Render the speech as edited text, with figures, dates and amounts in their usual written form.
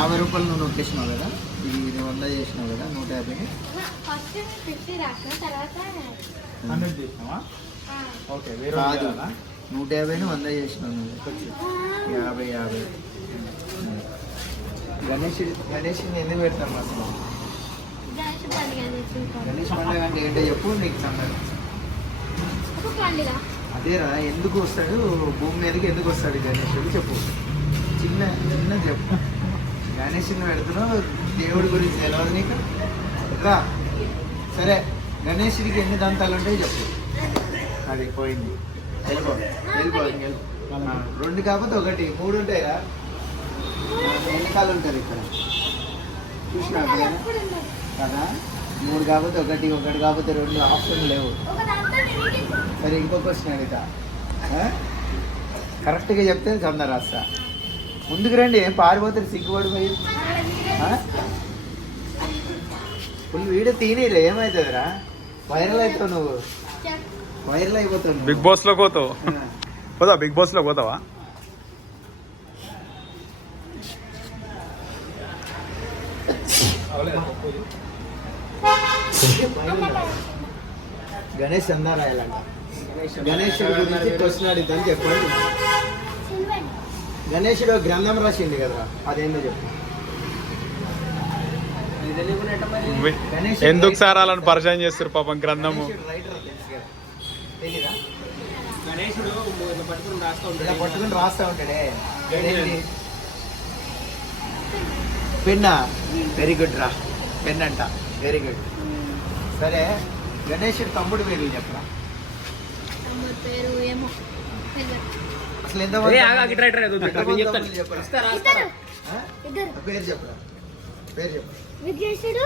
50 రూపాయలు నువ్వు నొక్కేసినావు కదా, ఇది 100 చేసినావు కదా, 150. ఫస్ట్ 50 రాసిన తర్వాత 100 చేసినావా? ఓకే, వేరే కాదు 150ని 100 చేసినావు నువ్వు. 50. గణేష్ని ఎందుకు పెడతాం అసలు? గణేష్ పండుగ చేసుకుంటాం. గణేష్ పండుగ అంటే ఏంటో చెప్పు, నీకు సంబంధం. ఒక పండుగ అదేరా, ఎందుకు వస్తాడు భూమి మీదకి, ఎందుకు వస్తాడు గణేశుడు చెప్పు, చిన్న చెప్పు. గణేశుని పెడుతున్నావు, దేవుడి గురించి తెలియదు నీకు రా. సరే, గణేశుడికి ఎన్ని దంతాలు ఉంటాయి చెప్పు. అది పోయింది, వెళ్ళిపో. 2 కాకపోతే 1, 3 ఉంటాయిరా. ఎన్నికాలు ఉంటుంది ఇక్కడ చూసినా కదా, 3 కాకపోతే 1 కాకపోతే 2 ఆప్షన్ లేవు. సరే, ఇంకో క్వశ్చన్ అడుగుతా, కరెక్ట్గా చెప్తే 100 రాస్తా. ముందుకు రండి, ఏం పారిపోతారు సిగ్గుపడిపోయి. ఫుల్ వీడియో తీనిలే, ఏమవుతుందిరా, వైరల్ అవుతావు నువ్వు, వైరల్ అయిపోతావు. బిగ్ బాస్ లో పోతావు, పోదా బిగ్ బాస్ లో పోతావా? గణేష్ అందా రాయాలంట. గణేశుడి గురించి క్వశ్చన్ అడుగుతాను చెప్పండి. గణేశుడు గ్రంథం రాసింది కదరా, అదేందో చెప్పు. ఎందుకు సార్ అలా పరిచయం చేస్తారు పాపం గ్రంథము? గణేశుడు పట్టుకుని రాస్తా ఉంటాడే, పెన్నా. వెరీ గుడ్ రా, పెన్ అంట, వెరీ గుడ్. సరే, గణేశుడు తమ్ముడు పేరు చెప్పరా. పేరు ఏమో అసలు ఎంత చెప్పరా, పేరు చెప్పరా, పేరు చెప్పు. విఘ్నేశుడు,